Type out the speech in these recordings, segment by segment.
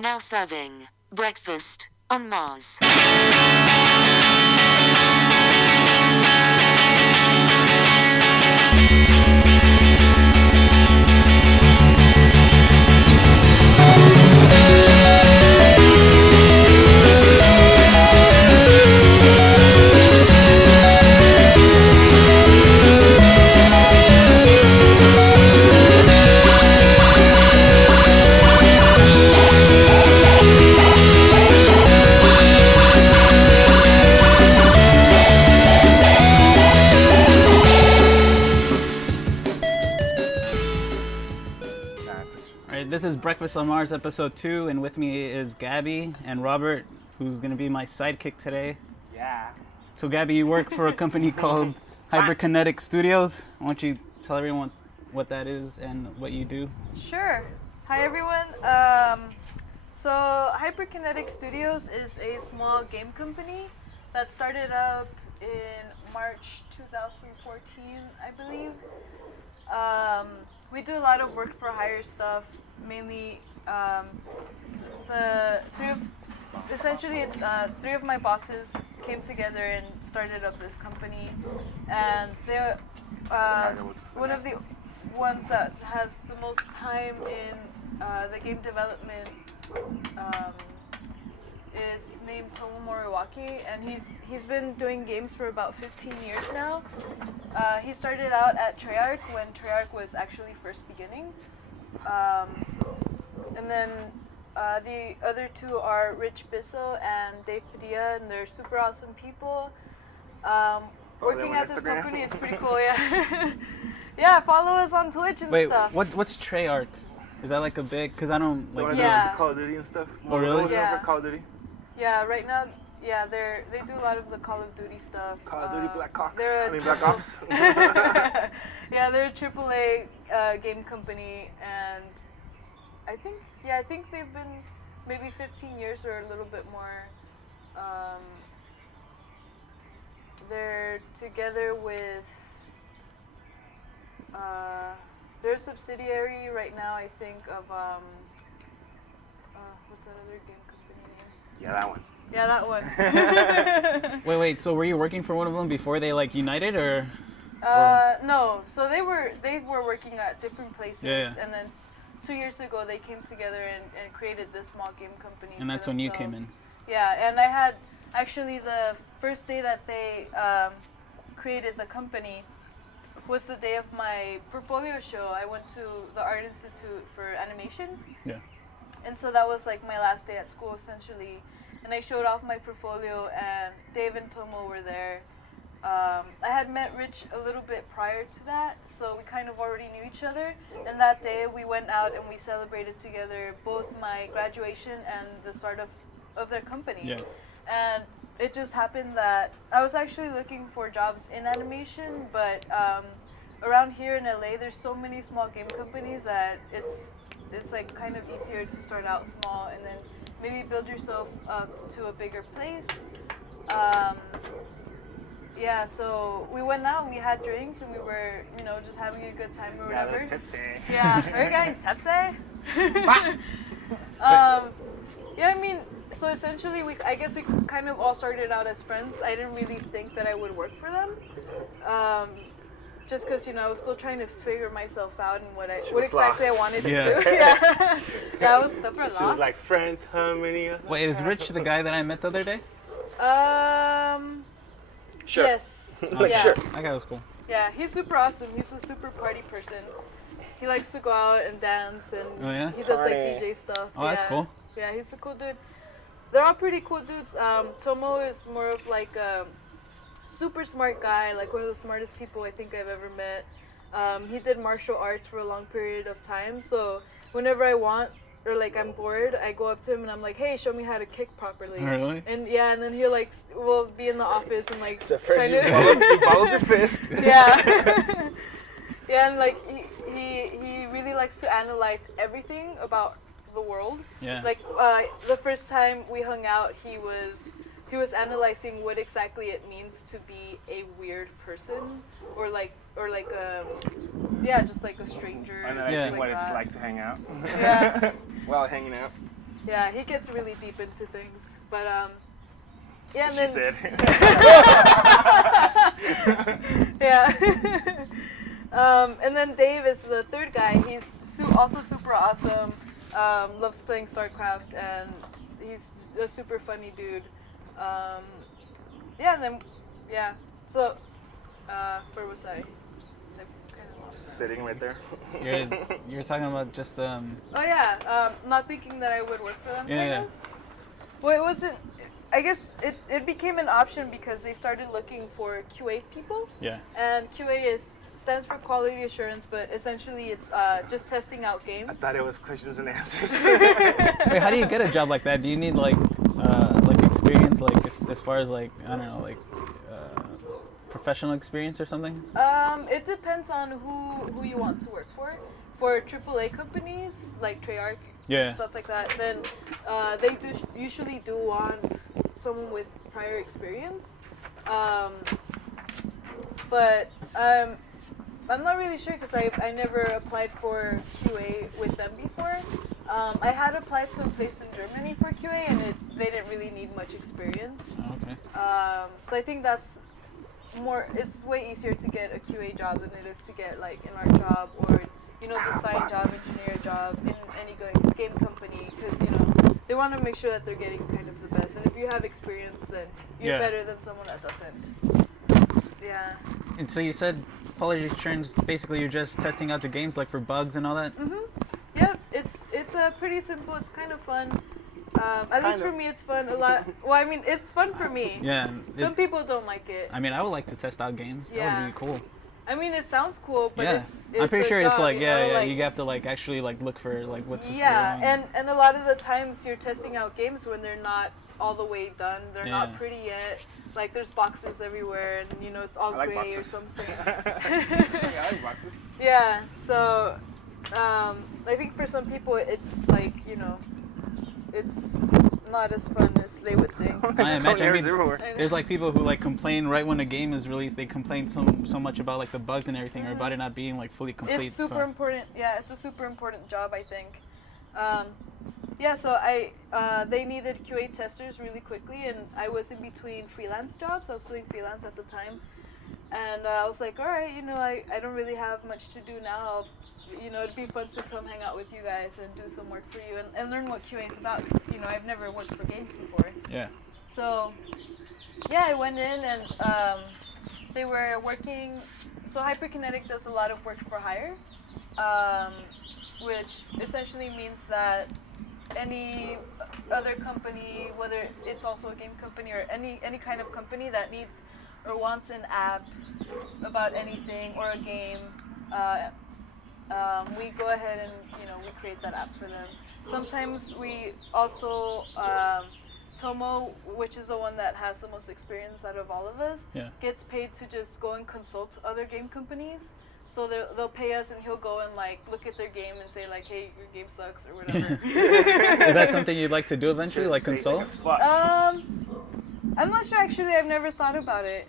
Now serving breakfast on Mars. This is Breakfast on Mars episode 2, and with me is Gabby and Robert, who's going to be my sidekick today. Yeah. So Gabby, you work for a company called Hyperkinetic Studios. Why don't you tell everyone what that is and what you do? Sure. Hi everyone. So Hyperkinetic Studios is a small game company that started up in March 2014, I believe. We do a lot of work for hire stuff, mainly three of my bosses came together and started up this company, and they're one of the ones that has the most time in the game development is named Tomo Moriwaki, and he's been doing games for about 15 years now. He started out at Treyarch when Treyarch was actually first beginning. And then the other two are Rich Bisso and Dave Padilla, and they're super awesome people. Working at this company is pretty cool, yeah. Yeah, follow us on Twitch and stuff. What's Treyarch? Is that like a big, because I don't like... Yeah. Call of Duty and stuff. Oh, really? Yeah. For Call of Duty? Yeah, right now, yeah, they do a lot of the Call of Duty stuff. Call of Duty Black Ops. Black Ops. Yeah, they're a AAA game company, and I think they've been maybe 15 years or a little bit more. They're together with, they're a subsidiary right now, I think, of, what's that other game company name? Yeah, that one. Yeah, that one. Wait, so were you working for one of them before they like united, or? No, so they were working at different places, Yeah. and then 2 years ago they came together and created this small game company. And that's when you came in. Yeah, and I had actually the first day that they created the company was the day of my portfolio show. I went to the Art Institute for animation. Yeah. And so that was like my last day at school essentially. And I showed off my portfolio, and Dave and Tomo were there. I had met Rich a little bit prior to that, so we kind of already knew each other. And that day we went out and we celebrated together both my graduation and the start of their company. Yeah. And it just happened that I was actually looking for jobs in animation, but around here in LA there's so many small game companies that it's like kind of easier to start out small and then maybe build yourself up to a bigger place. Yeah, so we went out and we had drinks and we were, just having a good time or whatever. Yeah, tipsy. Yeah, we're getting tipsy. Yeah, I mean, so essentially I guess we kind of all started out as friends. I didn't really think that I would work for them. Just because, I was still trying to figure myself out and what exactly I wanted to do. Yeah. Yeah, I was super lost. She was like, friends, how many? Wait, is Rich the guy that I met the other day? Sure. Yes. Yeah. Sure. That guy was cool. Yeah, he's super awesome. He's a super party person. He likes to go out and dance, and he does like DJ stuff. Oh, that's cool. Yeah, he's a cool dude. They're all pretty cool dudes. Tomo is more of like a super smart guy, like one of the smartest people I think I've ever met. He did martial arts for a long period of time, so whenever I want or like I'm bored, I go up to him and I'm like, hey, show me how to kick properly. Really? And yeah, and then he'll like will be in the office and like So first you ball up your fist. Yeah. Yeah, and like he really likes to analyze everything about the world. Yeah. Like the first time we hung out, he was analyzing what exactly it means to be a weird person, or And then I see what it's like to hang out. Yeah. While hanging out. Yeah, he gets really deep into things. But yeah, and She then said. yeah. And then Dave is the third guy. He's also super awesome. Loves playing StarCraft, and he's a super funny dude. Yeah, and then yeah. So where was I? Sitting right there. You're talking about just Oh yeah, not thinking that I would work for them. Yeah, yeah. Well, it wasn't. I guess it became an option because they started looking for QA people. Yeah. And QA stands for quality assurance, but essentially it's just testing out games. I thought it was questions and answers. Wait, how do you get a job like that? Do you need like experience, like as far as like I don't know, like professional experience or something? It depends on who you want to work for. For AAA companies like Treyarch, Yeah. stuff like that, then they usually do want someone with prior experience. But I'm not really sure because I never applied for QA with them before. I had applied to a place in Germany for QA, and they didn't really need much experience. Oh, okay. So I think that's it's way easier to get a QA job than it is to get like an art job or the side job, engineer job in any game company, because they want to make sure that they're getting kind of the best. And if you have experience, then you're better than someone that doesn't. Yeah. And so you said quality assurance, basically you're just testing out the games like for bugs and all that? Mhm. Yep. It's pretty simple. It's kind of fun. At least for me, it's fun a lot. Well, I mean, it's fun for me. Yeah. Some people don't like it. I mean, I would like to test out games. That Yeah. would be cool. I mean, it sounds cool, but Yeah. it's I'm pretty a sure it's job, like, like, you have to like actually like look for like what's yeah, wrong. and a lot of the times you're testing out games when they're not all the way done. They're not Yeah. pretty yet. Like there's boxes everywhere, and it's all I like gray or boxes. something. Yeah, I like boxes. Yeah, so I think for some people it's like it's not as fun as they would think. I imagine. I mean, everywhere. there's like people who like complain right when a game is released. They complain so much about like the bugs and everything, or about it not being like fully complete. It's super important. Yeah, it's a super important job, I think. Yeah, so they needed QA testers really quickly, and I was in between freelance jobs. I was doing freelance at the time, and I was like, all right, I don't really have much to do now. It'd be fun to come hang out with you guys and do some work for you and learn what QA is about. 'Cause, I've never worked for games before. Yeah. So, yeah, I went in and they were working. So Hyperkinetic does a lot of work for hire, which essentially means that any other company, whether it's also a game company or any kind of company that needs or wants an app about anything or a game, we go ahead and we create that app for them. Sometimes we also Tomo, which is the one that has the most experience out of all of us, gets paid to just go and consult other game companies. So they'll pay us, and he'll go and like look at their game and say like, "Hey, your game sucks" or whatever. Is that something you'd like to do eventually, like consult? I'm not sure actually. I've never thought about it.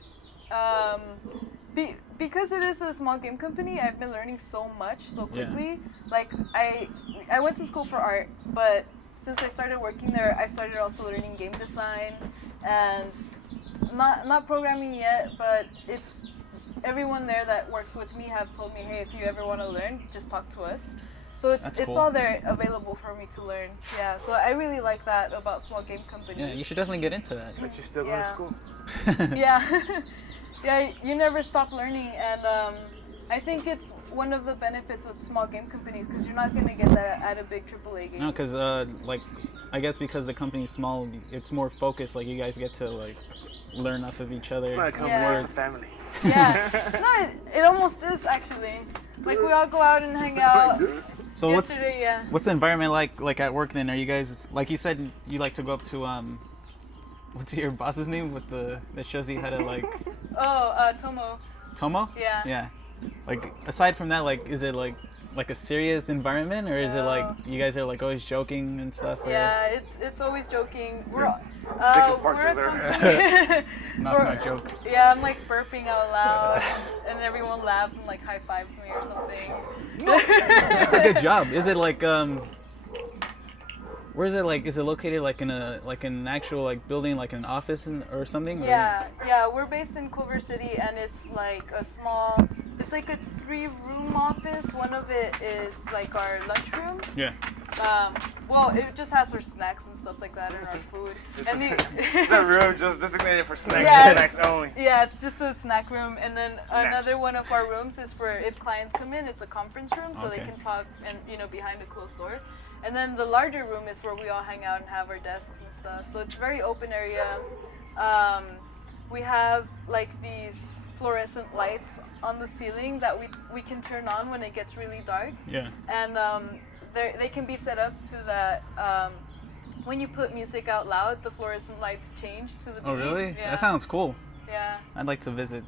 Because it is a small game company, I've been learning so much so quickly. Yeah. Like I went to school for art, but since I started working there, I started also learning game design and not programming yet, but it's everyone there that works with me have told me, hey, if you ever want to learn, just talk to us. So it's cool. all there available for me to learn. Yeah, so I really like that about small game companies. Yeah, you should definitely get into that. But you still go to school. Yeah. Yeah, you never stop learning, and I think it's one of the benefits of small game companies because you're not going to get that at a big AAA game. No, because I guess because the company's small, it's more focused. Like you guys get to like learn off of each other. It's not a company, it's a family. Yeah. No, it almost is actually. Like we all go out and hang out. So yesterday, what's the environment like at work then? Are you guys, like you said, you like to go up to what's your boss's name with that shows you how to like? Tomo. Tomo? Yeah. Yeah. Like aside from that, like is it like a serious environment, or is it like you guys are like always joking and stuff? Or? Yeah, it's always joking. We're a there. Not jokes. Yeah, I'm like burping out loud, and everyone laughs and like high fives me or something. That's a good job. Is it like Where is it? Like, is it located like in an actual like building, like an office or something? Yeah, we're based in Culver City, and it's like it's like a 3-room office. One of it is like our lunchroom. Yeah. Well, it just has our snacks and stuff like that, and our food. It's a room just designated for snacks. Yeah, Snacks only. Yeah, it's just a snack room, and then another one of our rooms is for if clients come in. It's a conference room, so they can talk and behind a closed door. And then the larger room is where we all hang out and have our desks and stuff. So it's a very open area. We have like these fluorescent lights on the ceiling that we can turn on when it gets really dark. Yeah. And they can be set up to that when you put music out loud, the fluorescent lights change to the beat. Oh, really? Yeah. That sounds cool. Yeah. I'd like to visit.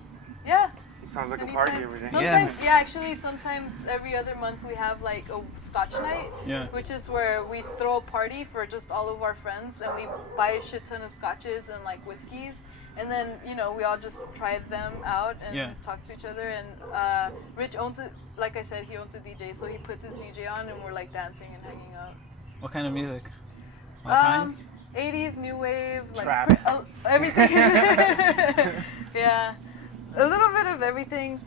Yeah. Sounds like Anytime. a party every day. Sometimes, actually, sometimes every other month we have like a Scotch night, which is where we throw a party for just all of our friends, and we buy a shit ton of scotches and like whiskeys, and then we all just try them out and talk to each other. And Rich owns it, like I said, he owns a DJ, so he puts his DJ on, and we're like dancing and hanging out. What kind of music? All kinds? 80s, new wave, like trap, everything. Yeah. A little bit of everything.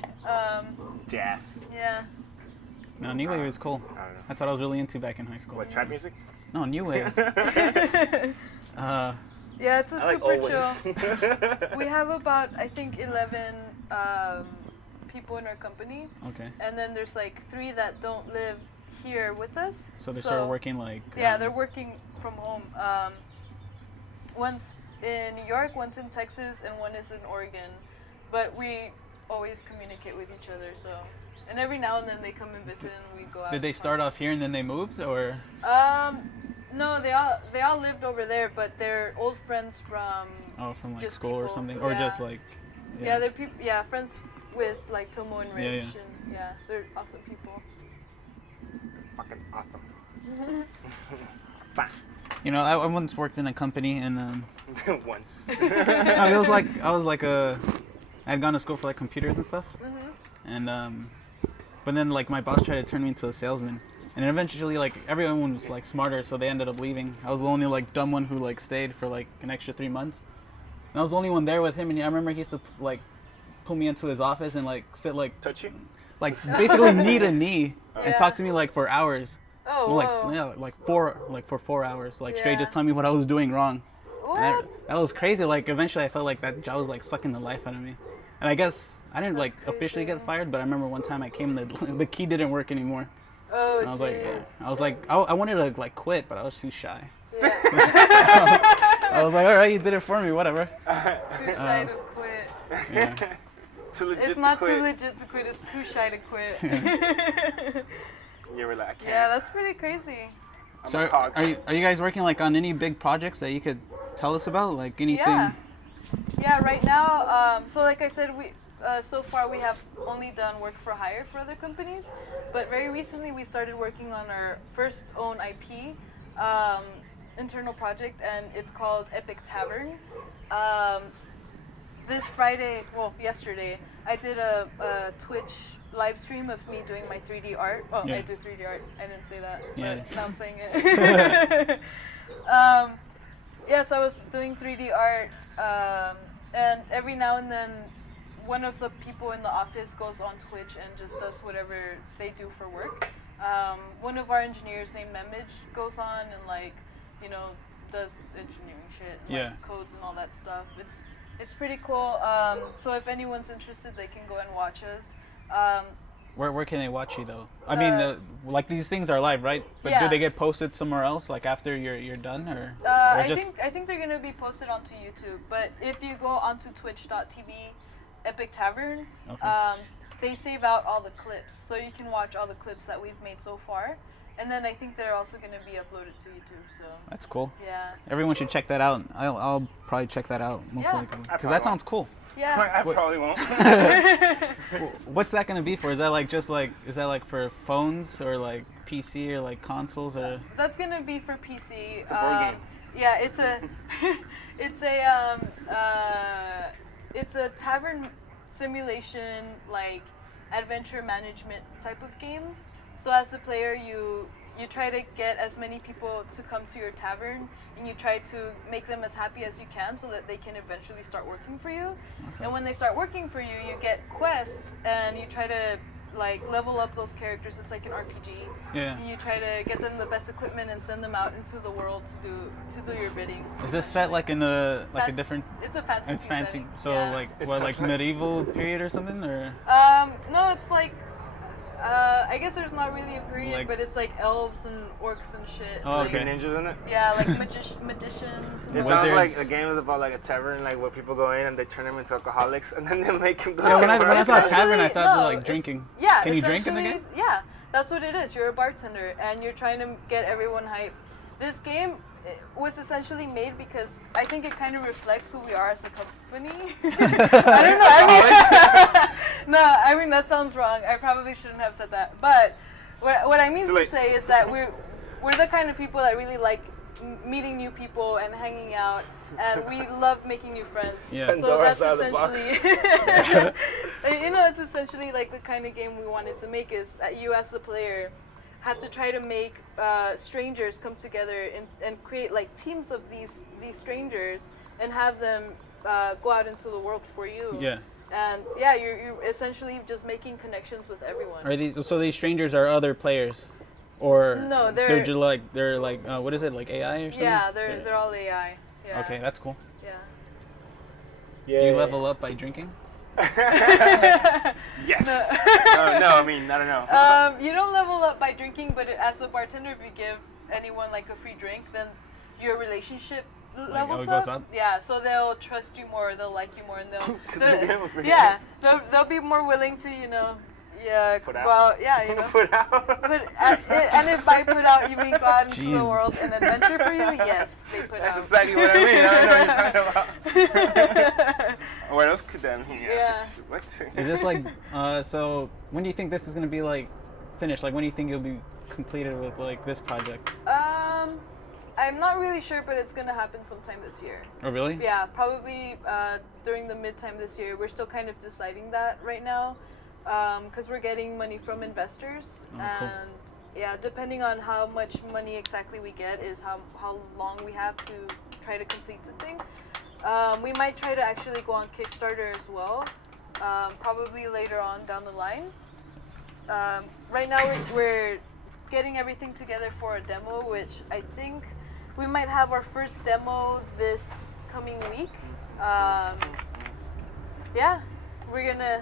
Jazz. Yeah. No, new wave is cool. I don't know. That's what I was really into back in high school. What, trap music? No, new wave. Yeah, it's a I like super old chill. wave. We have about, I think, 11 people in our company. Okay. And then there's like 3 that don't live here with us. So they started working like... Yeah, they're working from home. One's in New York, one's in Texas, and one is in Oregon. But we always communicate with each other, so... And every now and then they come and visit and we go out. Did they start off here and then they moved, or...? No, they all lived over there, but they're old friends from... Oh, from like just school or people. something? Or just like... Yeah, they're people. Yeah, friends with like Tomo and Rich, Yeah. and they're awesome people. Fucking awesome. You know, I once worked in a company and... One. No, it was like... I was like a... I had gone to school for like computers and stuff. Mm-hmm. And but then like my boss tried to turn me into a salesman, and then eventually like everyone was like smarter, so they ended up leaving. I was the only like dumb one who like stayed for like an extra 3 months, and I was the only one there with him. And I remember he used to like pull me into his office and like sit like Touch you? like basically knee to knee and talk to me like for hours. Oh, like whoa. for 4 hours, like straight, Yeah. just telling me what I was doing wrong. And What? that was crazy. Like eventually I felt like that job was like sucking the life out of me. And I guess I didn't like officially get fired, but I remember one time I came, the key didn't work anymore. Oh, And I was like, jeez. I wanted to like quit, but I was too shy. Yeah. I was like, all right, you did it for me, whatever. Too shy to quit. Yeah. Too legit It's to not quit. too legit to quit. It's too shy to quit. You were like, I can't. Yeah, that's pretty crazy. I'm So a cog. are you guys working like on any big projects that you could tell us about, like anything? Yeah. Right now, so like I said, we so far we have only done work for hire for other companies, but very recently we started working on our first own IP internal project, and it's called Epic Tavern. This Friday, well, yesterday, I did a Twitch live stream of me doing my 3D art. Oh, Yeah. I do 3D art. I didn't say that, Yeah. but now I'm saying it. So I was doing 3D art, and every now and then, one of the people in the office goes on Twitch and just does whatever they do for work. One of our engineers named Memage goes on and does engineering shit, and, Yeah. codes and all that stuff. It's pretty cool. So if anyone's interested, they can go and watch us. Where can they watch you though? I mean, like these things are live, right? But Yeah. do they get posted somewhere else, like after you're done, or I think they're gonna be posted onto YouTube. But if you go onto twitch.tv, Epic Tavern, Okay. they save out all the clips, so you can watch all the clips that we've made so far. And then I think they're also gonna be uploaded to YouTube. So That's cool. yeah, Everyone should check that out. I'll probably check that out most Yeah. likely, I because that probably sounds cool. yeah. I probably won't. What's that gonna be for? Is that like for phones or like PC or like consoles or? That's gonna be for PC. It's a board game. Yeah, it's a it's a tavern simulation, like adventure management type of game. So as the player, you you try to get as many people to come to your tavern, and you try to make them as happy as you can so that they can eventually start working for you. And when they start working for you, you get quests, and you try to like level up those characters. It's like an RPG. Yeah. And you try to get them the best equipment and send them out into the world to do your bidding. Is this set like in a a different? It's a fantasy. It's fancy. setting. So Yeah. like It what, sounds like medieval period or something, or? No, it's like, I guess there's not really a period, Like- but it's like elves and orcs and shit. Oh, like, okay. Ninjas in it. Yeah, like magicians. And It Was sounds there- like the game is about like a tavern, like where people go in and they turn them into alcoholics, and then they make them go. Yeah, when I to saw work. tavern, I Essentially, thought no, like it's- drinking. Yeah. Can you drink in the essentially, game? Yeah, that's what it is. You're a bartender, and you're trying to get everyone hyped. This game was essentially made because I think it kind of reflects who we are as a company. I don't know. I mean, no, I mean that sounds wrong. I probably shouldn't have said that. But what I mean Too to late. say is that we're the kind of people that really like meeting new people and hanging out, and we love making new friends. Yeah. So Pandora's that's out of the box. essentially, it's essentially like the kind of game we wanted to make is that you as the player had to try to make strangers come together and create like teams of these strangers and have them go out into the world for you. Yeah. And yeah, you're essentially just making connections with everyone. Are these so these strangers are other players, or No, they're they're- just like what is it, like AI or something? Yeah, they're all AI. Yeah. Okay, that's cool. Yeah. Yeah. Do you level up by drinking? Yes. No, I mean, I don't know. You don't level up by drinking, but as the bartender, if you give anyone like a free drink, then your relationship levels it goes up? Yeah, so they'll trust you more, they'll like you more, and they'll 'Cause you gave 'em a free yeah, they'll be more willing to Put out. well yeah Put out. and if by put out you mean go out into the Jeez. world and adventure for you, yes, they put That's out. exactly what I mean. I don't know what you're talking about. What else could that mean? Yeah. What? Is this like so? When do you think this is gonna be like finished? Like when do you think you'll be completed with like this project? I'm not really sure, but it's gonna happen sometime this year. Oh really? Yeah, probably during the midtime this year. We're still kind of deciding that right now, because we're getting money from investors, Oh, cool. and yeah, depending on how much money exactly we get is how long we have to try to complete the thing. We might try to actually go on Kickstarter as well, probably later on down the line. Right now we're getting everything together for a demo, which I think we might have our first demo this coming week. Yeah, we're gonna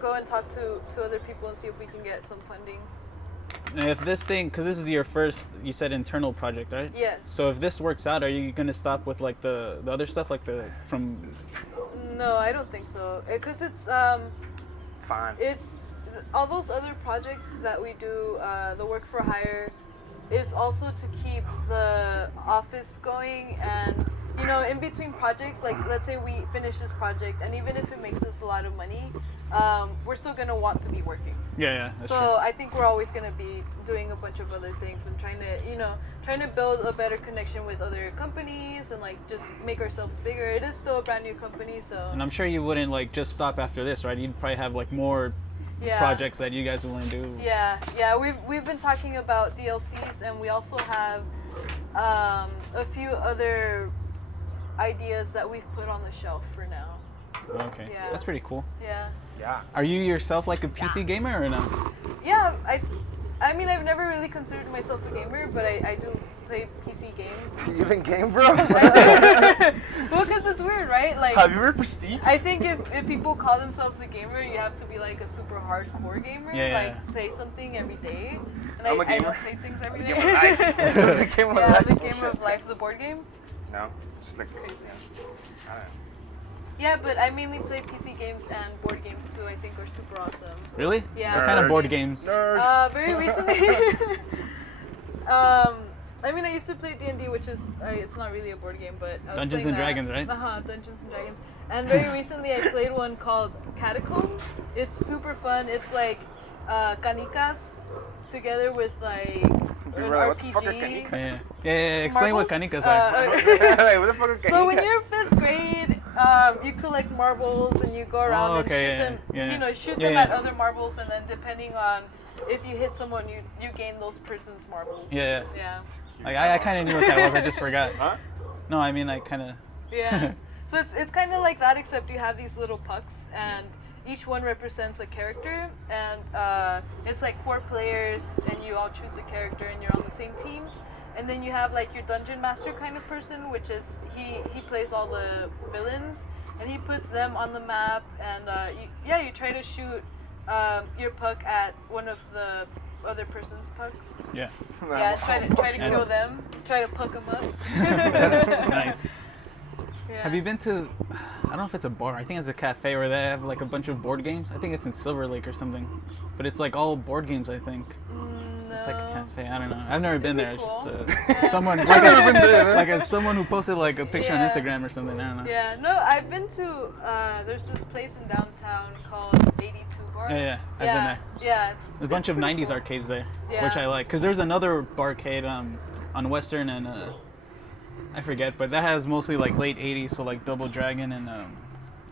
go and talk to other people and see if we can get some funding. And if this thing, because this is your first, you said internal project, right? Yes. So if this works out, are you gonna stop with like the other stuff, like from? No, I don't think so. Because it's Fine. it's all those other projects that we do, the work for hire, is also to keep the office going, and in between projects, like let's say we finish this project, and even if it makes us a lot of money, we're still gonna want to be working. Yeah, that's So true. I think we're always gonna be doing a bunch of other things and trying to build a better connection with other companies and like just make ourselves bigger. It is still a brand new company, so And I'm sure you wouldn't like just stop after this, right? You'd probably have like more yeah. projects that you guys want to do. Yeah, we've been talking about DLCs, and we also have a few other ideas that we've put on the shelf for now. Okay, Yeah. that's pretty cool. Yeah, Yeah. Are you yourself like a PC gamer or no? yeah. I mean, I've never really considered myself a gamer, but I do play PC games. You even game, bro? Well, because it's weird, right? Like, Have you read Prestige? I think if people call themselves a gamer, you have to be like a super hardcore gamer, Yeah. like play something every day. And I'm a I gamer. don't play things every The day. game of life. The game of Yeah, life. the game Bullshit. of life, the board game. No, just like Crazy. I don't know. Yeah, but I mainly play PC games, and board games too. I think are super awesome. Really? Yeah. What kind of Nerd. board games? Nerd. Very recently, I mean, I used to play D&D, which is it's not really a board game, but I was Dungeons playing and that. Dragons, right? Dungeons and Dragons. And very recently, I played one called Catacombs. It's super fun. It's like canicas together with like an Bro, what the RPG. fuck are canicas? Yeah. Explain what Marbles? canicas are. Like, what the fuck are So when canicas? you're 5th grade, you collect marbles and you go around Oh, okay, and shoot yeah. them. Shoot Yeah, them yeah. at other marbles, and then depending on if you hit someone, you gain those person's marbles. Yeah. Yeah. Like I kind of knew what that was. I just forgot. Huh? No, I mean I kind of. Yeah. So it's kind of like that, except you have these little pucks, and each one represents a character, and it's like 4 players, and you all choose a character, and you're on the same team. And then you have like your dungeon master kind of person, which is he plays all the villains, and he puts them on the map, and you try to shoot your puck at one of the other person's pucks. Yeah. Yeah, try to kill them, try to puck them up. Nice. Yeah. Have you been to? I don't know if it's a bar. I think it's a cafe where they have like a bunch of board games. I think it's in Silver Lake or something, but it's like all board games. I think. No. It's like a cafe. I don't know. I've never been there. It's cool. just someone someone who posted like a picture on Yeah. Instagram or something. I don't know. Yeah, no, I've been to, there's this place in downtown called 82 Bar. Yeah, I've been there. Yeah, it's There's a bunch of pretty 90s cool. arcades there, Yeah. which I like. Because there's another barcade on Western and I forget, but that has mostly like late 80s, so like Double Dragon and I don't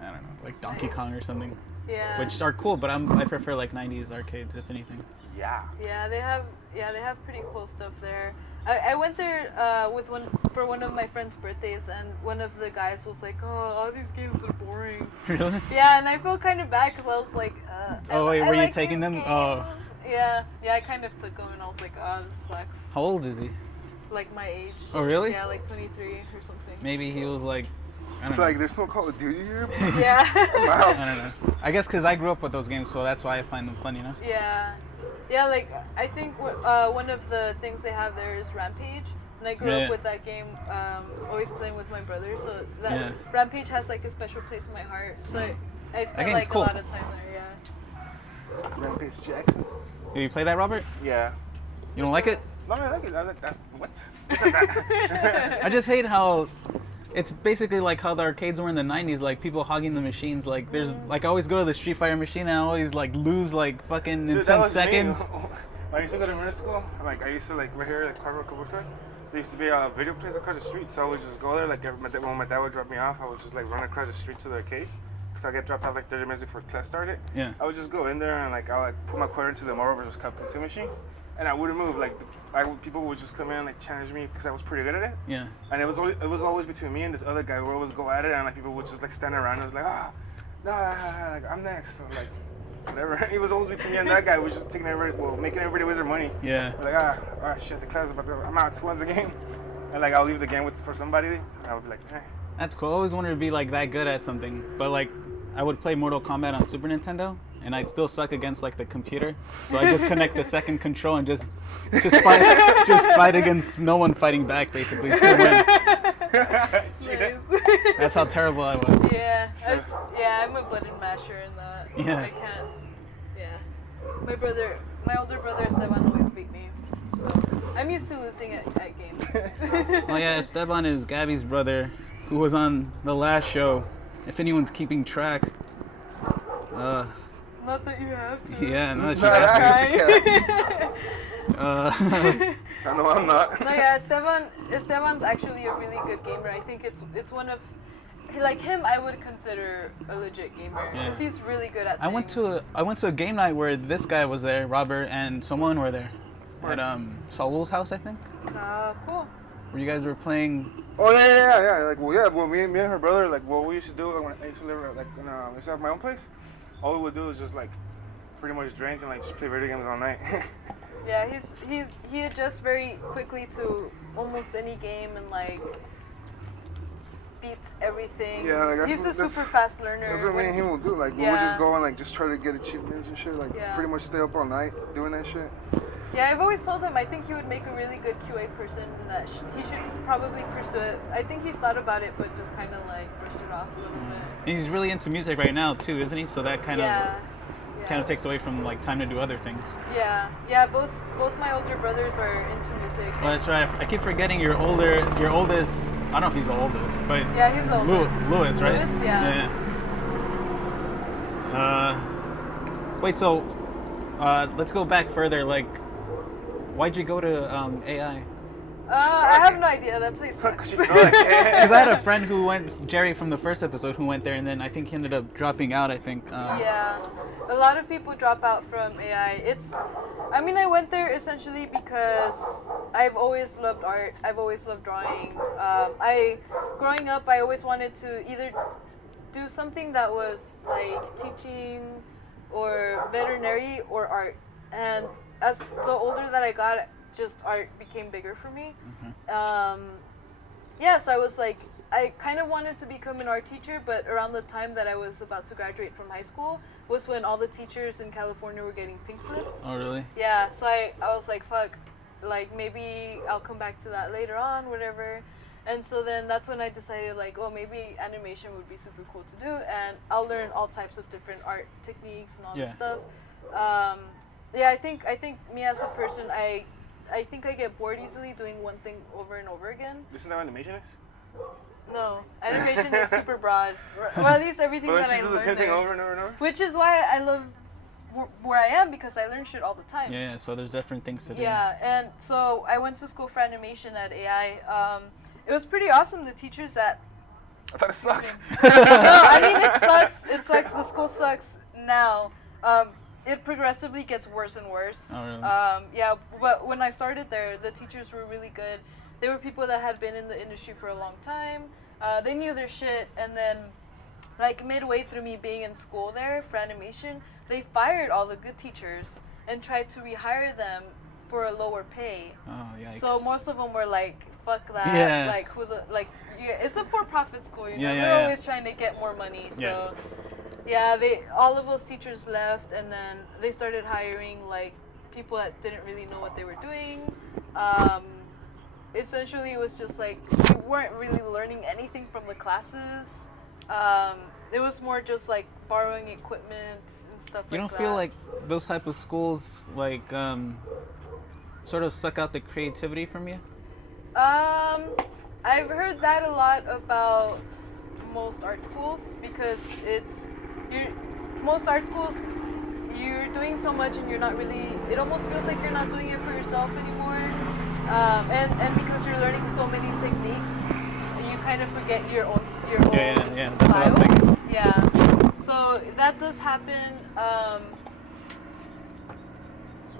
know, like Donkey Kong or something, Yeah. which are cool. But I prefer like 90s arcades, if anything. Yeah. Yeah, they have pretty cool stuff there. I went there for one of my friend's birthdays, and one of the guys was like, "Oh, all these games are boring." Really? Yeah, and I felt kind of bad because I was like, Oh, wait, I were you like taking these them? Oh. games." Yeah, I kind of took them, and I was like, "Oh, this sucks." How old is he? Like my age. Oh, really? Yeah, like 23 or something. Maybe he was like, I It's don't know. like there's no Call of Duty here. Yeah. I don't know. I guess because I grew up with those games, so that's why I find them fun, you know? Yeah, like I think one of the things they have there is Rampage, and I grew Yeah. up with that game, always playing with my brother. So that Yeah. Rampage has like a special place in my heart. So I spent game's like cool. a lot of time there. Yeah. Rampage Jackson. Do you play that, Robert? Yeah. You don't like it? No, I like it. I like that. What? What's that? I just hate how it's basically like how the arcades were in the 90s, like people hogging the machines. Like there's like I always go to the Street Fighter machine and I always like lose like fucking in Dude, 10 that was me. seconds. When I used to go to middle school, like I used to like right here, like Park Road, there used to be a video place across the street, so I would just go there. Like when my dad would drop me off, I would just like run across the street to the arcade, cause I get dropped off like 30 minutes before class started. Yeah. I would just go in there and like I would like put my quarter into the Marvel vs. Capcom 2 machine, and I wouldn't move. Like people would just come in and like challenge me because I was pretty good at it. Yeah. And it was always between me and this other guy. We always go at it, and like people would just like stand around. And I was like, no, like, I'm next. So, like, whatever. It was always between me and that guy. We was just making everybody waste their money. Yeah. We're like, shit, the class is about to. I'm out 2 a game, and like I'll leave the game for somebody, and I would be like, eh. That's cool. I always wanted to be like that good at something, but like I would play Mortal Kombat on Super Nintendo, and I'd still suck against like the computer. So I just connect the second control and just fight against no one fighting back, basically. Just to win. That's how terrible I was. Yeah, I'm a button masher in that. Yeah. I can't. Yeah. My older brother Esteban always beat me. So I'm used to losing at games. Oh yeah, Esteban is Gabby's brother, who was on the last show. If anyone's keeping track. Not that you have to. Yeah, no, that No, that's No, I'm not. No, yeah, Esteban's actually a really good gamer. I think it's one of, like him, I would consider a legit gamer because he's really good at. I went to a game night where this guy was there, Robert, and someone were there at Saul's house, I think. Cool. Where you guys were playing. Oh yeah. Like well, me and her brother, like what we used to do when I used to live like I used to have my own place. All we would do is just like pretty much drink and like just play video games all night. Yeah, he adjusts very quickly to almost any game and like beats everything. Yeah, like, he's a that's super fast learner. That's what me and him will do. Like we would Yeah. just go and like just try to get achievements and shit. Like Yeah. pretty much stay up all night doing that shit. Yeah, I've always told him I think he would make a really good QA person and that he should probably pursue it. I think he's thought about it but just kind of like brushed it off a little bit. He's really into music right now too, isn't he? So that kind of takes away from like time to do other things. Yeah. Both my older brothers are into music. Well, that's right. I keep forgetting your oldest. I don't know if he's the oldest, but Yeah, he's the oldest. Louis, right? Louis, yeah. Wait, so let's go back further. Like, why'd you go to AI? I have no idea. That place sucks. You know, like, Because I had a friend who went, Jerry from the first episode, who went there, and then I think he ended up dropping out. I think. Yeah, a lot of people drop out from AI. I went there essentially because I've always loved art. I've always loved drawing. Growing up, I always wanted to either do something that was like teaching or veterinary or art. And as the older that I got, just art became bigger for me. So I was like, I kind of wanted to become an art teacher, but around the time that I was about to graduate from high school was when all the teachers in California were getting pink slips. Oh, really? Yeah, so I was like, fuck, like maybe I'll come back to that later on, whatever. And so then that's when I decided like, oh, maybe animation would be super cool to do, and I'll learn all types of different art techniques and all this stuff. I think me as a person, I think I get bored easily doing one thing over and over again. Isn't that what animation is? No, animation is super broad. Well, at least everything that I do the learned same thing there. over and over and over? Which is why I love where I am, because I learn shit all the time. Yeah, so there's different things to do. Yeah, and so I went to school for animation at AI. It was pretty awesome. The teachers at... I thought it sucked. No, I mean, it sucks. It sucks. The school sucks now. It progressively gets worse and worse. Oh, really? But when I started there, the teachers were really good. They were people that had been in the industry for a long time. They knew their shit, and then like midway through me being in school there for animation, they fired all the good teachers and tried to rehire them for a lower pay. Oh, yikes. So most of them were like, fuck that. Yeah. Like, it's a for-profit school, you know? Yeah, yeah, They're yeah. always trying to get more money. So, Yeah. all of those teachers left, and then they started hiring like people that didn't really know what they were doing. Essentially, it was just like we weren't really learning anything from the classes. It was more just like borrowing equipment and stuff like that. You don't feel like those type of schools like sort of suck out the creativity from you? I've heard that a lot about most art schools, because most art schools, you're doing so much and you're not really, it almost feels like you're not doing it for yourself anymore. And because you're learning so many techniques, you kind of forget your own Yeah, that's style. what I was thinking. Yeah. So that does happen. I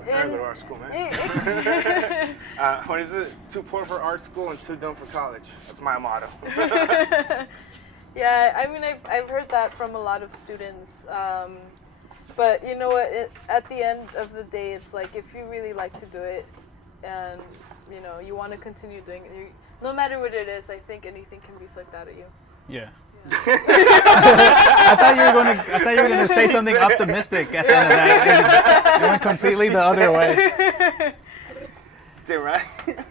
gotta go to art school, man. What is it? Too poor for art school and too dumb for college. That's my motto. Yeah, I mean, I've heard that from a lot of students. But you know what? At the end of the day, it's like if you really like to do it, and you know you want to continue doing it, no matter what it is, I think anything can be sucked out of you. Yeah. I thought you were gonna say something optimistic at the end of that. It went completely the other way. Damn right.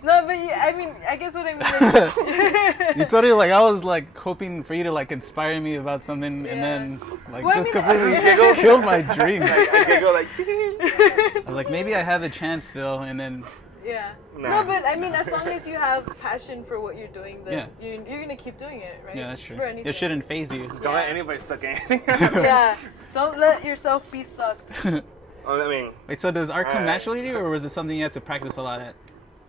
No, but I mean, I guess what I mean is... You told me like I was like hoping for you to like inspire me about something, and then like Well, I this mean, completely killed my dream. I could go like. I was like, maybe I have a chance still, and then Yeah. Nah. No, but I mean, as long as you have passion for what you're doing, then Yeah. you're gonna keep doing it, right? yeah, that's true. For anything. It shouldn't phase you. Don't Yeah. let anybody suck anything. Yeah. Don't let yourself be sucked. I mean, Wait, so does art come Alright. naturally to you, or was it something you had to practice a lot at?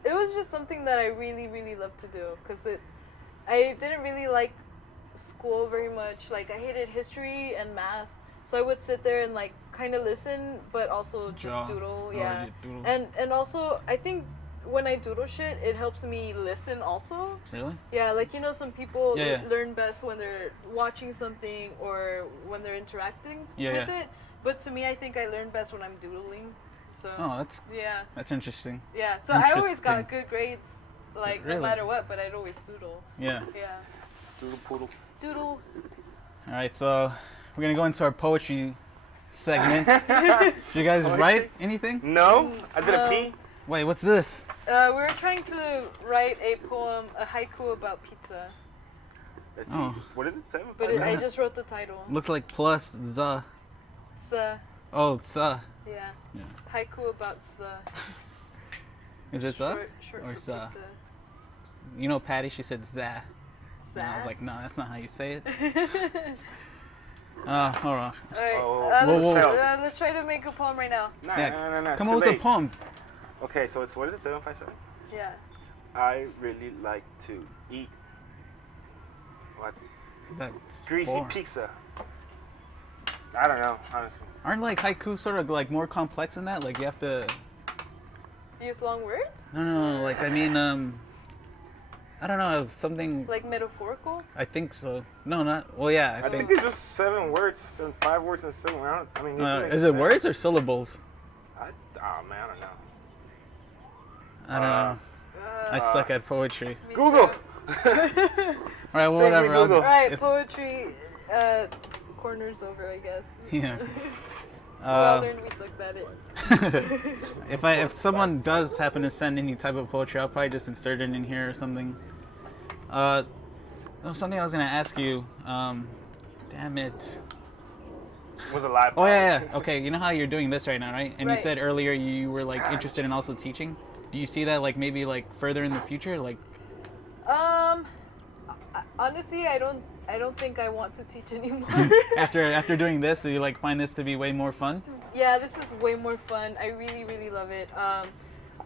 It was just something that I really, really loved to do, because I didn't really like school very much. Like, I hated history and math, so I would sit there and like kind of listen, but also just Draw. doodle. Oh, Yeah. you doodle. And also, I think when I doodle shit, it helps me listen also. Really? Yeah, like, you know, some people Yeah. learn best when they're watching something or when they're interacting with it. But to me, I think I learn best when I'm doodling. So Oh, that's yeah, interesting. yeah. So I always got Interesting. good grades, like Really? no matter what. But I'd always doodle. Yeah. Yeah, doodle poodle. doodle. All right, so we're gonna go into our poetry segment. Did you guys write anything? No, I did a P. Wait, what's this? We were trying to write a poem, a haiku about pizza, Let's see. Oh. What is it? 7? but I just wrote the title. Looks like plus za. So Oh, za. yeah, Yeah. haiku about the. Is it za? Short or for sa? pizza. You know, Patty, she said za. Sa. And I was like, no, that's not how you say it. Hold on. All right, Oh, whoa. let's try to make a poem right now. No, Yeah, no. Come It's up too with a late. poem. Okay, so it's what is it? 757. Yeah. I really like to eat. What's Is that greasy for? pizza? I don't know, honestly. Aren't like haikus sort of like more complex than that? Like you have to. Use long words? No. Like I mean, I don't know. Something. Like metaphorical? I think so. No, not. Well, yeah. I think it's just 7 words and 5 words and 7. I mean, Is it words or syllables? Oh man, I don't know. I don't know. I suck at poetry. Me Google. too. All right, well, whatever. Google. Alright, if- poetry corners over, I guess. Yeah. We all learned we sucked at it. If someone does happen to send any type of poetry, I'll probably just insert it in here or something. There was something I was gonna ask you. Damn it. Was a lie. Oh yeah. Okay, you know how you're doing this right now, right? And you Right. said earlier you were like interested in also teaching. Do you see that like maybe like further in the future, like? Honestly, I don't think I want to teach anymore. after doing this, do you like find this to be way more fun? Yeah, this is way more fun. I really, really love it.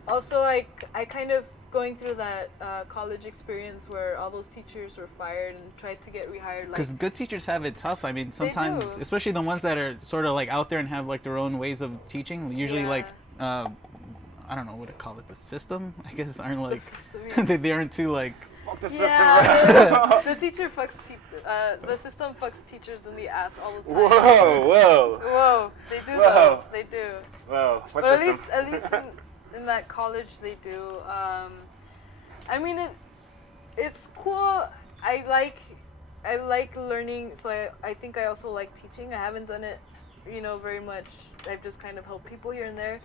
Also, I kind of going through that college experience where all those teachers were fired and tried to get rehired. Like, Because good teachers have it tough. I mean, sometimes, do. especially the ones that are sort of like out there and have like their own ways of teaching. Usually, Yeah. like, I don't know what to call it. The system, I guess, aren't like system, yeah. they aren't too like. Fuck the system. yeah, the teacher fucks the system fucks teachers in the ass all the time. Whoa. Whoa, they do Whoa. though. They do. Whoa. What Or system? at least in that college they do. I mean it's cool. I like learning, so I think I also like teaching. I haven't done it, very much. I've just kind of helped people here and there.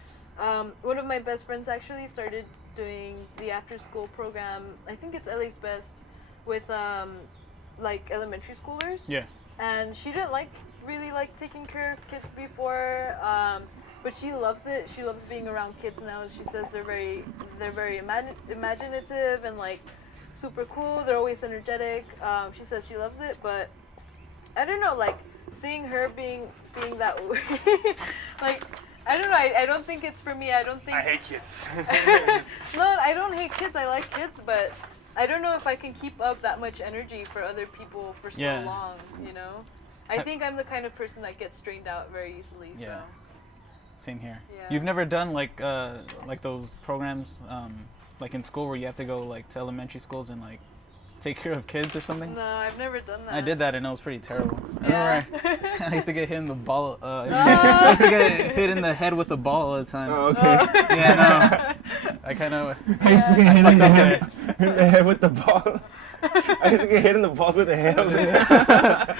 One of my best friends actually started doing the after school program. I think it's LA's Best with like elementary schoolers. Yeah. And she didn't really like taking care of kids before, but she loves it. She loves being around kids now. She says they're very imaginative and like super cool. They're always energetic. She says she loves it, but I don't know, like seeing her being that way, like I don't know. I don't think it's for me. I don't think. I hate kids. No, I don't hate kids. I like kids, but I don't know if I can keep up that much energy for other people for so Yeah. long, I think I'm the kind of person that gets strained out very easily. Yeah. Same here. Yeah. You've never done like those programs like in school where you have to go like to elementary schools and like take care of kids or something? So, no, I've never done that. I did that and it was pretty terrible. I Yeah. remember I used to get hit in the ball. I used to get hit in the head with the ball all the time. Oh, okay. Yeah, no. I kind of. I used to get hit in the fucked head, up in the head with the ball. I used to get hit in the balls with the head.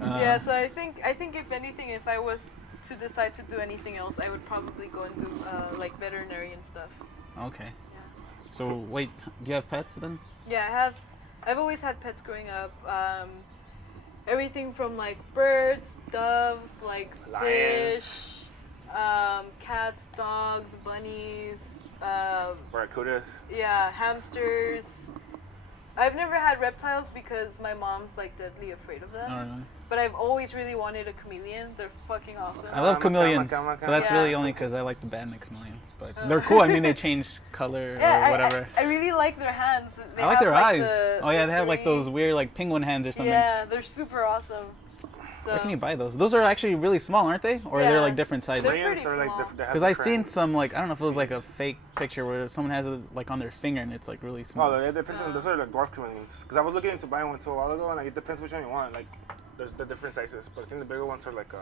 Yeah, so I think if anything, if I was to decide to do anything else, I would probably go into like veterinary and stuff. Okay. So wait, do you have pets then? Yeah, I've always had pets growing up. Everything from like birds, doves, like Lions. fish, cats, dogs, bunnies, Barracudas. yeah, hamsters. I've never had reptiles because my mom's like deadly afraid of them. I don't know. But I've always really wanted a chameleon. They're fucking awesome. I love chameleons, Maka. but that's Yeah. really only because I like the band, the chameleons. But they're cool. I mean, they change color Yeah, or whatever. I really like their hands. They I like have, their eyes. Oh yeah, the they have like three- those weird like penguin hands or something. Yeah, they're super awesome. So, Where can you buy those? Those are actually really small, aren't they? Or Yeah. they're like different sizes? They're Lions pretty are like small. they have Because I've different- seen some like I don't know if it was like a fake picture where someone has it like on their finger and it's like really small. Oh, it depends on those are like dwarf chameleons. Because I was looking into buying one too a while ago, and like, it depends which one you want. Like, there's the different sizes, but I think the bigger ones are like I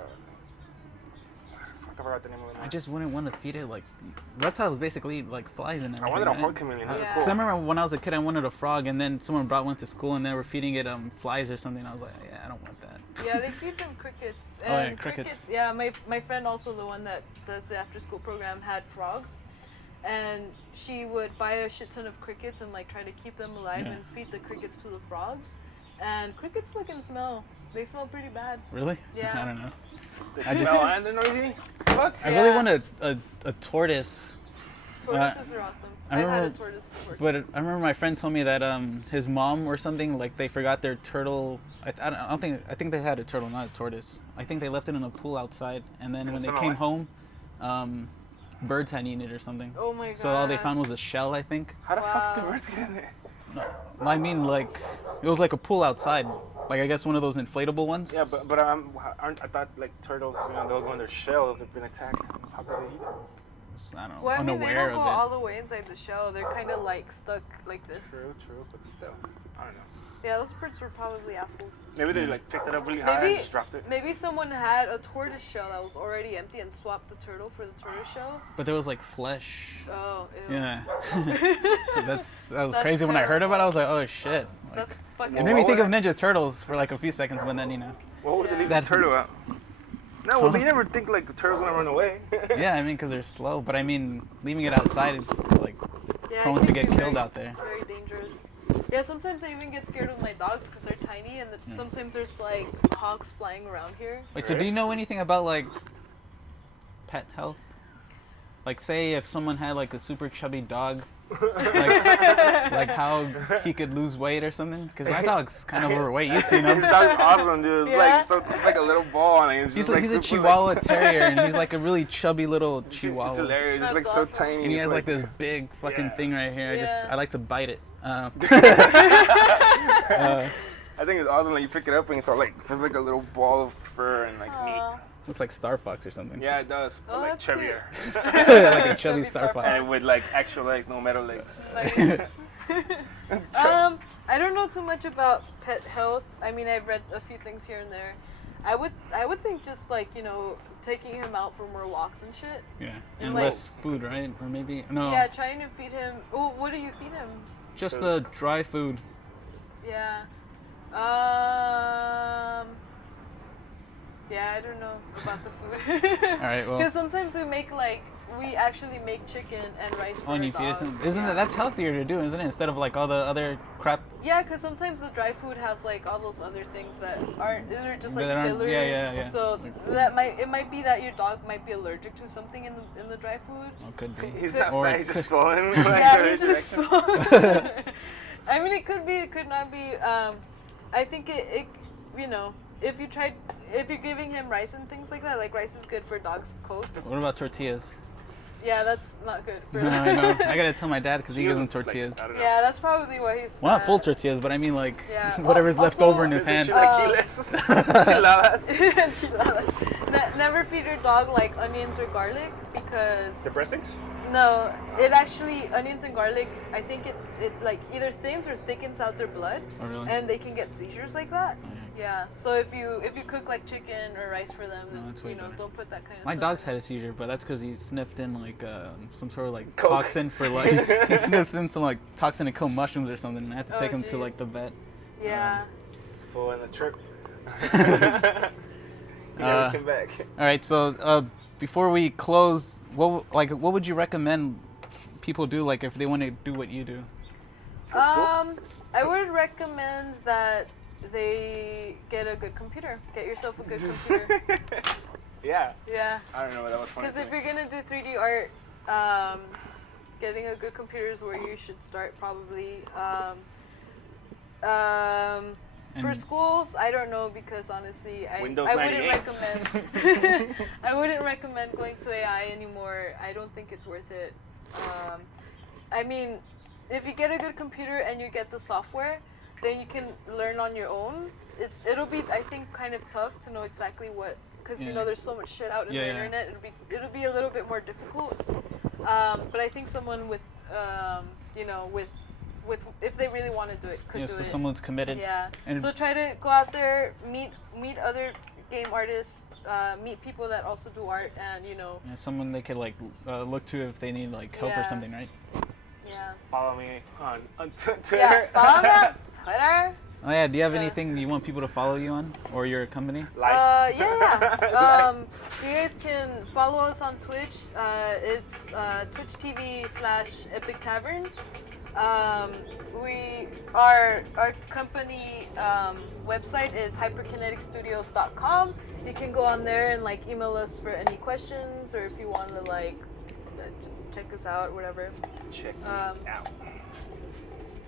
forgot the name of it. I just wouldn't want to feed it like reptiles basically like flies and everything. I wanted a right? horn chameleon. Those Yeah. are Because I cool. remember when I was a kid, I wanted a frog, and then someone brought one to school, and they were feeding it flies or something. And I was like, yeah, I don't want that. yeah, they feed them crickets. Oh, yeah, And crickets. Yeah, my friend also, the one that does the after school program, had frogs. And she would buy a shit ton of crickets and like try to keep them alive Yeah. and feed the crickets to the frogs. And crickets fucking smell. They smell pretty bad. Really? Yeah. I don't know. They I just- smell and they're noisy. Fuck. I really Yeah. want a tortoise. Tortoises are awesome. I I've had a remember- tortoise before. But I remember my friend told me that his mom or something like they forgot their turtle. I think they had a turtle, not a tortoise. I think they left it in a pool outside, and then And when it they swam came away? home, birds had eaten it or something. Oh my god. So all they found was a shell, I think. How the fuck did the Wow. birds get in there? I mean, like, it was like a pool outside. Like, I guess one of those inflatable ones. Yeah, but I thought like turtles, they'll go in their shell if they've been attacked. How could they eat it? I don't know, Well, I mean, they unaware don't go of it. all the way inside the shell. They're kind of like stuck like this. True, but still, I don't know. Yeah, those birds were probably assholes. Maybe they like picked it up really high and just dropped it. Maybe someone had a tortoise shell that was already empty and swapped the turtle for the tortoise shell. But there was like flesh. Oh, ew. Yeah. that was That's crazy when I heard about it. I was like, oh shit. Like, That's fucking. it made me think of Ninja Turtles for like a few seconds, but then What would they leave That's- the turtle out? No, well, you never think like the turtle's gonna run away. yeah, I mean, because they're slow. But I mean, leaving it outside, it's like Yeah, prone it to can get be killed very- out there. Very dangerous. Yeah, sometimes I even get scared with my dogs because they're tiny, and sometimes there's like hawks flying around here. Wait, so do you know anything about like pet health? Like, say if someone had like a super chubby dog, like how he could lose weight or something? Because my dog's kind of overweight. You've seen him. This dog's awesome, dude. It's Yeah. it's like a little ball, and it's He's just he's a super, Chihuahua Terrier, and he's like a really chubby little Chihuahua. It's hilarious. It's That's like so awesome. tiny. And he it's has like this big fucking Yeah. thing right here. Yeah. I like to bite it. I think it's awesome. Like you pick it up and it's all like feels like a little ball of fur and like Aw. Looks like Star Fox or something. meat. Yeah, it does. But Oh, like that's cute. chubbier. like a chubby Chubby Star Star Fox. And with like extra legs, no metal legs. Nice. I don't know too much about pet health. I mean, I've read a few things here and there. I would think just like, taking him out for more walks and shit. Yeah, and Like- less food, right? Or maybe no, Yeah, trying to feed him. Oh, what do you feed him? just the dry food. Yeah. Yeah, I don't know about the food. All right, well, Because sometimes we actually make chicken and rice for oh, and our you feed it to dogs. them. Isn't Yeah. that's healthier to do, isn't it? Instead of like all the other crap. Yeah, because sometimes the dry food has like all those other things that aren't. They're just like That aren't- fillers. yeah. So it might be that your dog might be allergic to something in the dry food. Oh, could be. He's not Or fat. it He's could- just swollen. Yeah, he's just so. I mean, it could be. It could not be. I think it if you're giving him rice and things like that, like rice is good for dogs' coats. What about tortillas? Yeah, that's not good. For No, I know. I gotta tell my dad because he gives him Like, tortillas. I don't know. Yeah, that's probably why he's. Well, not full fat. tortillas, but I mean like Yeah. whatever's left Also- over in his hand. Chilaquiles. Enchiladas. Enchiladas. Never feed your dog like onions or garlic because The breast things? no, it actually onions and garlic. I think it like either thins or thickens out their blood, Oh, really? and they can get seizures like that. Oh, yikes. Yeah. So if you cook like chicken or rice for them, then that's way better. don't put that kind of. My stuff dog's in had it. a seizure, but that's because he sniffed in like some sort of like Coke. toxin for like he sniffed in some like toxin to kill mushrooms or something. And I had to Oh, take him to jeez. like the vet. Yeah. Full in the trip. He Uh, never came back. All right, so before we close, what would you recommend people do like if they want to do what you do? I would recommend that they get a good computer. Get yourself a good computer. Yeah. Yeah. I don't know what that was funny. Because to if me. you're gonna do 3D art, getting a good computer is where you should start probably. For And- schools, I don't know because honestly, Windows I wouldn't 98. recommend. I wouldn't recommend going to AI anymore. I don't think it's worth it. I mean, if you get a good computer and you get the software, then you can learn on your own. It'll be, I think, kind of tough to know exactly what, because Yeah. there's so much shit out in Yeah, the yeah. internet. It'll be a little bit more difficult. But I think someone with if they really want to do it, could Yeah, do so it. someone's committed. Yeah. And- So try to go out there, meet other game artists, meet people that also do art, and Yeah, someone they could like look to if they need like help or Yeah. something, right? yeah. Follow me on Twitter. Yeah. Follow me on Twitter. Oh yeah, do you have Yeah. anything you want people to follow you on or your company? Life. Yeah. You guys can follow us on Twitch. It's Twitch TV/Epic Tavern. Our company website is hyperkineticstudios.com. You can go on there and like email us for any questions, or if you want to like just check us out, whatever. Check Um, out.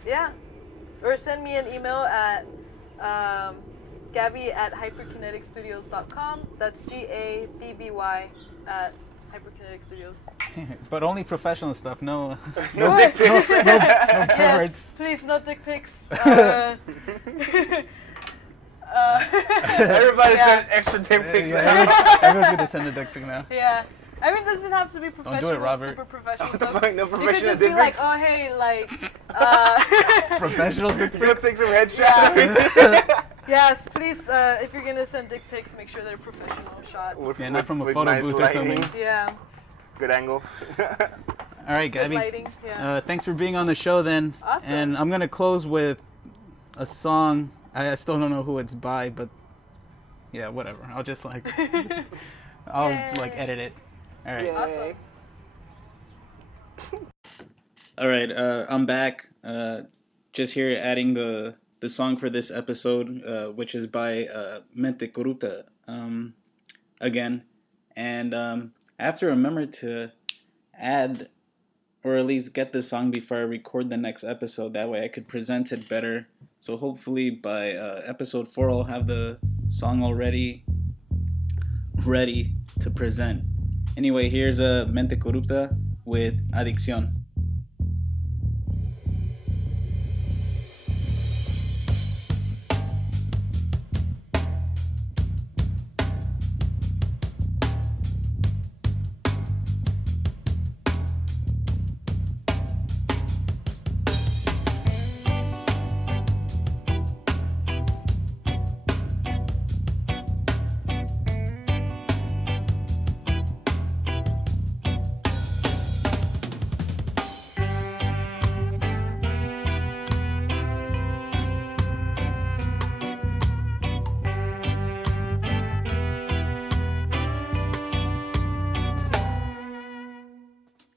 Yeah. Or send me an email at Gabby at hyperkineticstudios.com. That's GABBY at Hyperkinetic Studios. But only professional stuff. No, No dick pics. no perverts. Yes, please, no dick pics. Everybody Yeah. sends extra dick pics. Yeah, everyone's gonna send a dick pic now. Yeah. I mean, it doesn't have to be do it, professional, Robert. super professional What the stuff. fuck? No You could professional just be dick like, pics. oh, hey, like, Professional dick We'll pics. take some headshots. Yeah. yes, please, if you're gonna send dick pics, make sure they're professional shots. Yeah, not from a With photo nice booth or lighting, something. Yeah, Good angles. All right, good Gabby. lighting, yeah. Thanks for being on the show then. Awesome. And I'm gonna close with a song. I still don't know who it's by, but yeah, whatever. I'll just like I'll Yay. like edit it. All right. Awesome. All right. I'm back. Just here adding the song for this episode, which is by Mente Corrupta again, and I have to remember to add or at least get this song before I record the next episode. That way I could present it better. So hopefully by episode 4 I'll have the song already ready to present. Anyway, here's Mente Corrupta with Adicción.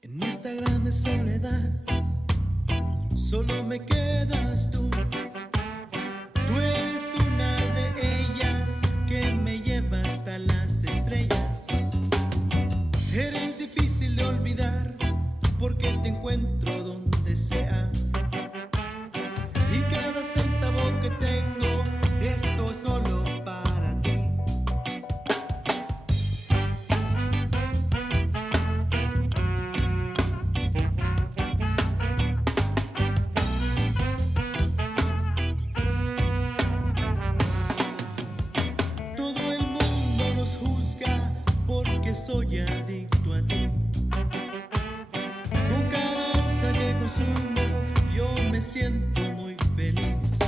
En esta grande soledad solo me quedas tú. Tú eres una de ellas que me lleva hasta las estrellas. Eres difícil de olvidar porque te encuentro donde sea. Y cada centavo que tengo, esto es solo para ti. Todo el mundo nos juzga porque soy adicto a ti. Con cada onza que consumo yo me siento muy feliz.